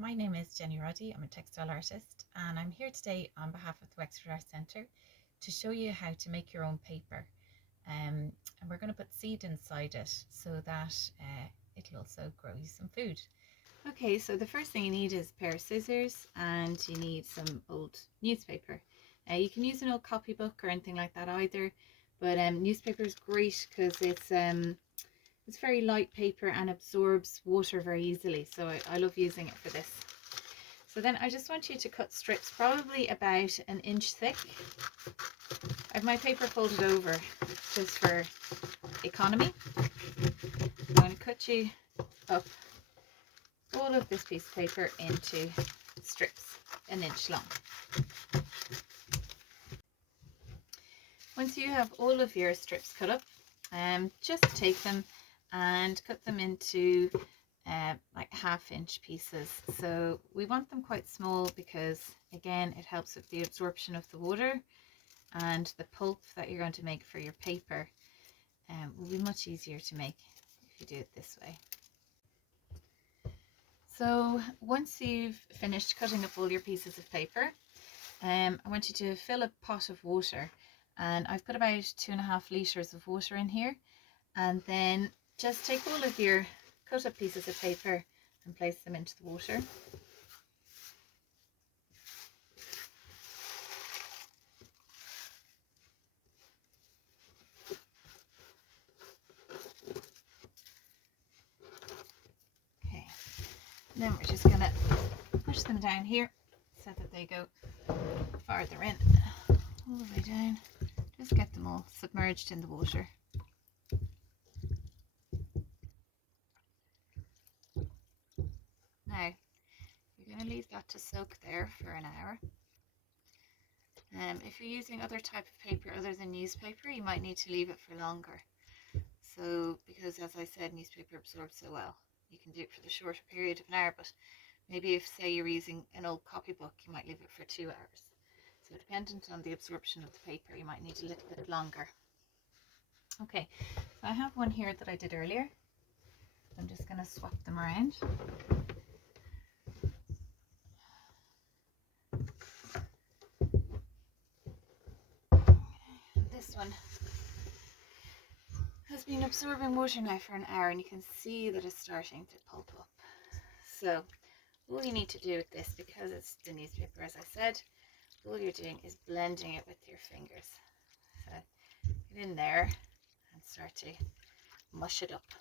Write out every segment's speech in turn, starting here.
my name is Jeni Roddy. I'm a textile artist and I'm here today on behalf of the Wexford Arts Centre to show you how to make your own paper. And we're going to put seed inside it so that it'll also grow you some food. Okay, so the first thing you need is a pair of scissors and you need some old newspaper. You can use an old copybook or anything like that either, but newspaper is great because it's very light paper and absorbs water very easily, so I love using it for this. So then I just want you to cut strips probably about 1 inch thick. I have my paper folded over just for economy. I'm going to cut you up all of this piece of paper into strips 1 inch long. Once you have all of your strips cut up, just take them and cut them into like 1/2 inch pieces. So we want them quite small because again it helps with the absorption of the water, and the pulp that you're going to make for your paper will be much easier to make if you do it this way. So once you've finished cutting up all your pieces of paper, I want you to fill a pot of water, and I've put about 2.5 litres of water in here, and then just take all of your cut up pieces of paper and place them into the water. Okay, and then we're just going to push them down here so that they go farther in, all the way down. Just get them all submerged in the water. Now, you're going to leave that to soak there for an hour. If you're using other type of paper other than newspaper, you might need to leave it for longer. So, because as I said, newspaper absorbs so well, you can do it for the shorter period of an hour, but maybe if, say, you're using an old copybook, you might leave it for 2 hours. So dependent on the absorption of the paper, you might need a little bit longer. Okay, so I have one here that I did earlier. I'm just going to swap them around. This one has been absorbing water now for an hour, and you can see that it's starting to pulp up. So all you need to do with this, because it's the newspaper, as I said, all you're doing is blending it with your fingers. So get in there and start to mush it up.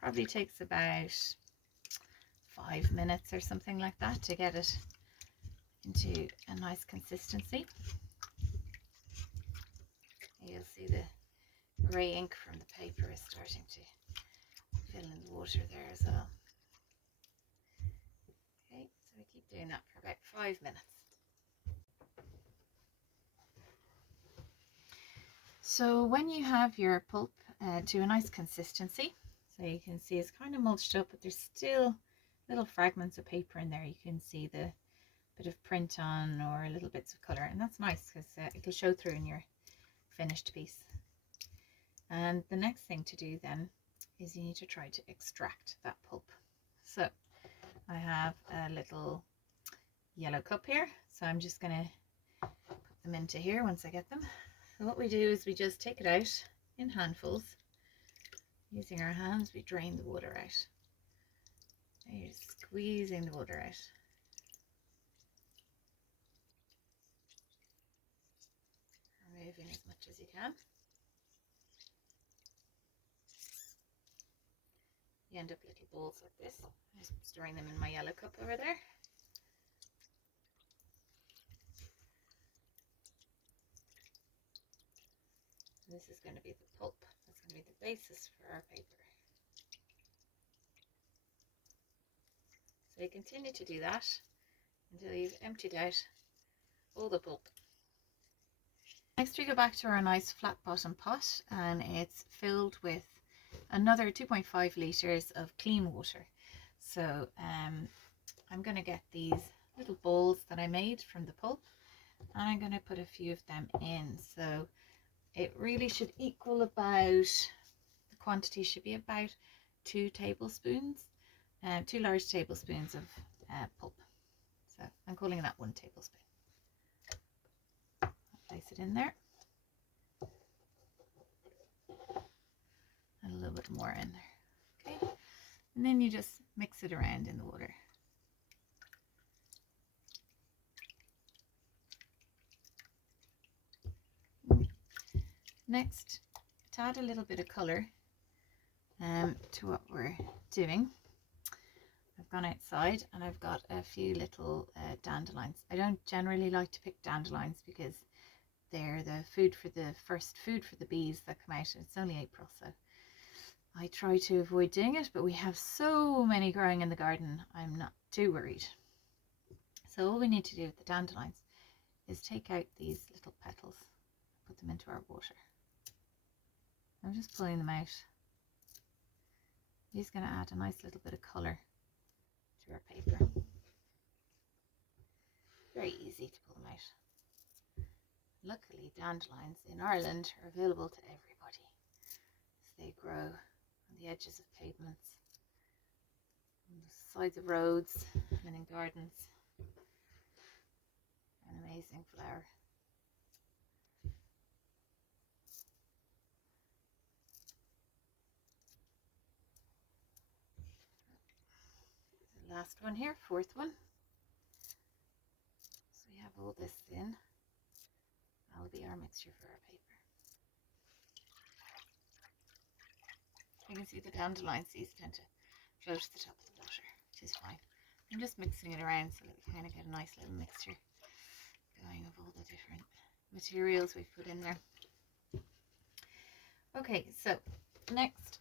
Probably takes about 5 minutes or something like that to get it into a nice consistency. You'll see the grey ink from the paper is starting to fill in the water there as well. Okay, so we keep doing that for about 5 minutes. So when you have your pulp to a nice consistency, so you can see it's kind of mulched up, but there's still little fragments of paper in there. You can see the bit of print on or little bits of colour, and that's nice because it'll show through in your finished piece. And the next thing to do then is you need to try to extract that pulp. So I have a little yellow cup here, so I'm just going to put them into here once I get them. So what we do is we just take it out in handfuls. Using our hands, we drain the water out. And you're squeezing the water out. Removing as much as you can. You end up little balls like this. I'm just storing them in my yellow cup over there. And this is going to be the pulp. That's going to be the basis for our paper. So you continue to do that until you've emptied out all the pulp. Next we go back to our nice flat bottom pot, and it's filled with another 2.5 litres of clean water. So I'm going to get these little balls that I made from the pulp, and I'm going to put a few of them in. So it really should equal about, the quantity should be about 2 tablespoons, 2 large tablespoons of pulp. So I'm calling that 1 tablespoon. I'll place it in there. And a little bit more in there. Okay. And then you just mix it around in the water. Next, to add a little bit of colour to what we're doing, I've gone outside and I've got a few little dandelions. I don't generally like to pick dandelions because they're the first food for the bees that come out. It's only April, so I try to avoid doing it, but we have so many growing in the garden, I'm not too worried. So all we need to do with the dandelions is take out these little petals, put them into our water. I'm just pulling them out. He's going to add a nice little bit of colour to our paper. Very easy to pull them out. Luckily, dandelions in Ireland are available to everybody. So they grow on the edges of pavements, on the sides of roads, and in gardens. An amazing flower. The last one here, 4th one. So we have all this in. That'll be our mixture for our paper. You can see the dandelion seeds tend to float to the top of the water, which is fine. I'm just mixing it around so that we kind of get a nice little mixture going of all the different materials we've put in there. Okay, so next,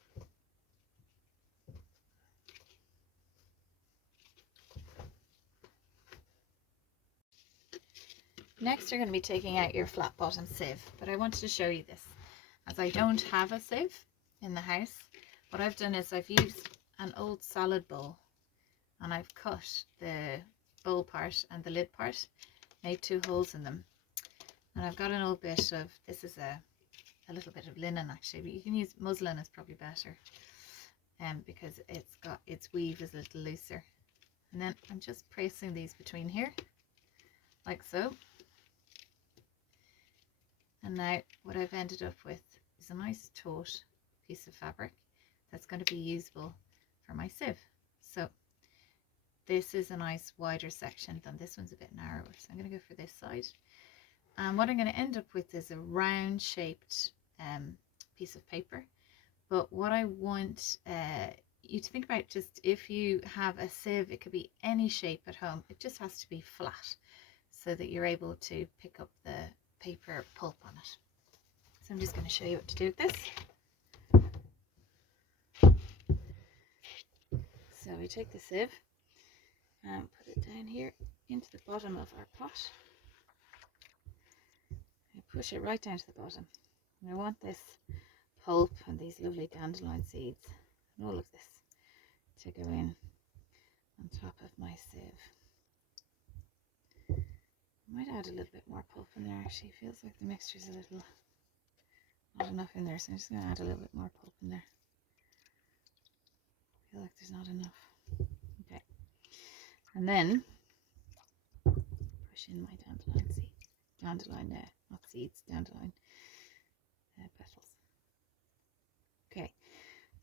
you're going to be taking out your flat bottom sieve, but I wanted to show you this. As I don't have a sieve in the house, what I've done is I've used an old salad bowl and I've cut the bowl part and the lid part, made 2 holes in them. And I've got an old bit of, this is a little bit of linen actually, but you can use muslin, is probably better, because its weave is a little looser. And then I'm just pressing these between here, like so. And now what I've ended up with is a nice taut piece of fabric that's going to be usable for my sieve. So this is a nice wider section than this one's a bit narrower. So I'm going to go for this side. And what I'm going to end up with is a round shaped piece of paper. But what I want you to think about, just if you have a sieve, it could be any shape at home. It just has to be flat so that you're able to pick up the paper pulp on it. So I'm just going to show you what to do with this. So we take the sieve and put it down here into the bottom of our pot. I push it right down to the bottom. And I want this pulp and these lovely dandelion seeds and all of this to go in on top of my sieve. I might add a little bit more pulp in there actually. It feels like the mixture's a little not enough in there, so I'm just going to add a little bit more pulp in there. I feel like there's not enough. Okay. And then push in my dandelion seed. Not seeds, dandelion petals. Okay,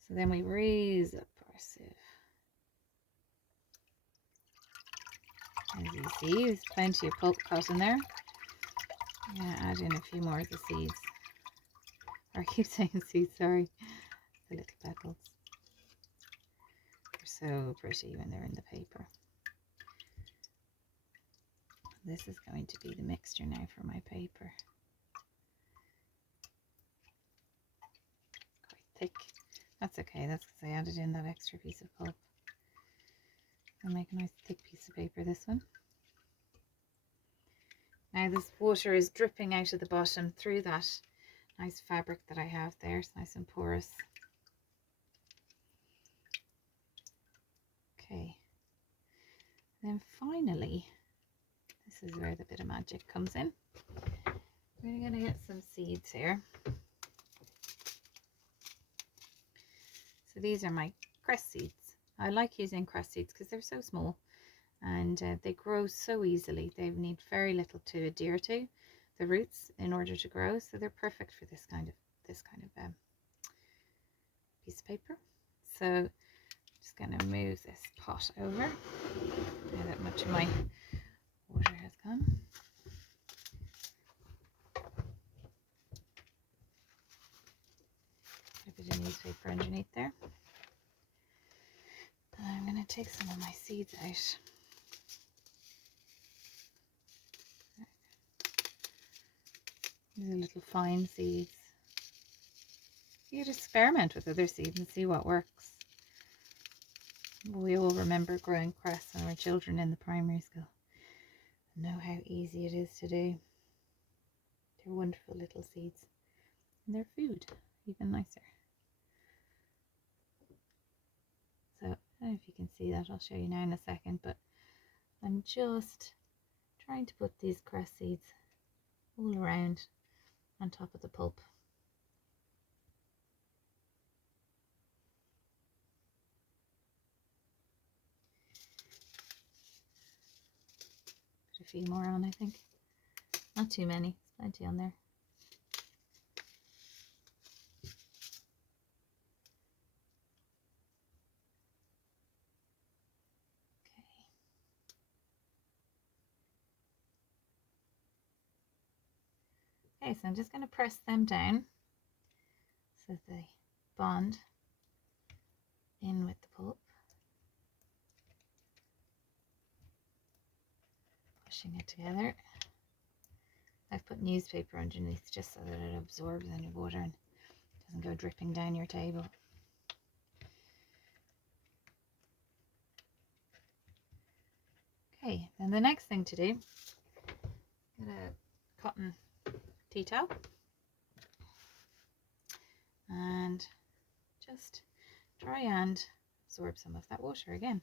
so then we raise up our sieve. As you see, there's plenty of pulp cut in there. I'm going to add in a few more of the seeds. Or I keep saying seeds, sorry. The little petals. They're so pretty when they're in the paper. This is going to be the mixture now for my paper. Quite thick. That's okay, that's because I added in that extra piece of pulp. I'll make a nice thick piece of paper, this one. Now this water is dripping out of the bottom through that nice fabric that I have there. It's nice and porous. Okay. Then finally, this is where the bit of magic comes in. We're going to get some seeds here. So these are my cress seeds. I like using cress seeds because they're so small and they grow so easily. They need very little to adhere to the roots in order to grow, so they're perfect for this kind of piece of paper. So just going to move this pot over. Now that much of my water has gone. A bit of newspaper underneath there. And I'm going to take some of my seeds out. These are little fine seeds. You could experiment with other seeds and see what works. We all remember growing cress when we were children in the primary school. Know how easy it is to do. They're wonderful little seeds. And they're food, even nicer. So, I don't know if you can see that, I'll show you now in a second, but I'm just trying to put these cress seeds all around on top of the pulp. Put a few more on, I think. Not too many, plenty on there. Okay, so I'm just going to press them down so they bond in with the pulp. Pushing it together. I've put newspaper underneath just so that it absorbs any water and doesn't go dripping down your table. Okay, then the next thing to do, get a cotton tea towel and just try and absorb some of that water again.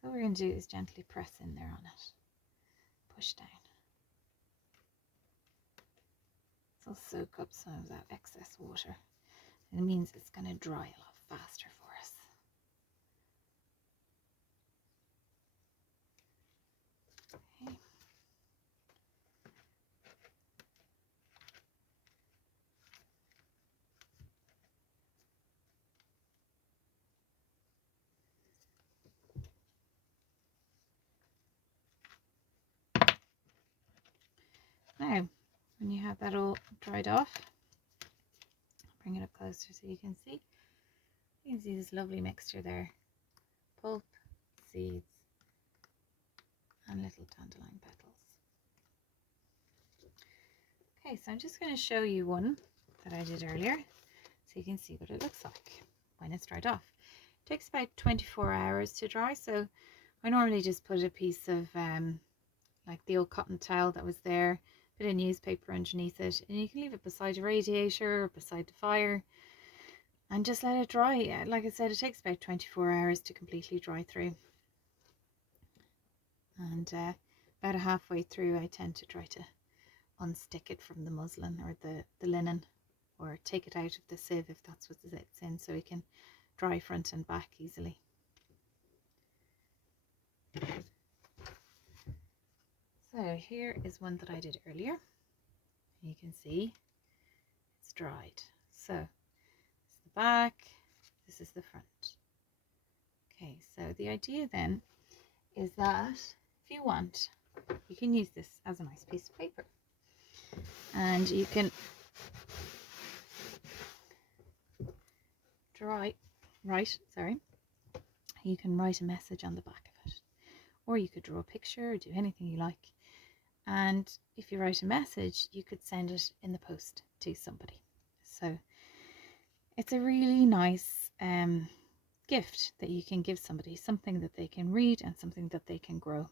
So what we're going to do is gently press in there on it, push down. So soak up some of that excess water. It means it's going to dry a lot faster for us. Okay. Now, when you have that all dried off, bring it up closer so you can see. You can see this lovely mixture there. Pulp, seeds, and little dandelion petals. Okay, so I'm just going to show you one that I did earlier so you can see what it looks like when it's dried off. It takes about 24 hours to dry, so I normally just put a piece of like the old cotton towel that was there, bit of newspaper underneath it, and you can leave it beside a radiator or beside the fire and just let it dry. Like I said, it takes about 24 hours to completely dry through. And about halfway through I tend to try to unstick it from the muslin or the linen, or take it out of the sieve if that's what it's in, so it can dry front and back easily. So here is one that I did earlier. You can see it's dried. So this is the back, this is the front. Okay, so the idea then is that if you want, you can use this as a nice piece of paper, and you can you can write a message on the back of it, or you could draw a picture or do anything you like. And if you write a message, you could send it in the post to somebody. So it's a really nice gift that you can give somebody, something that they can read and something that they can grow.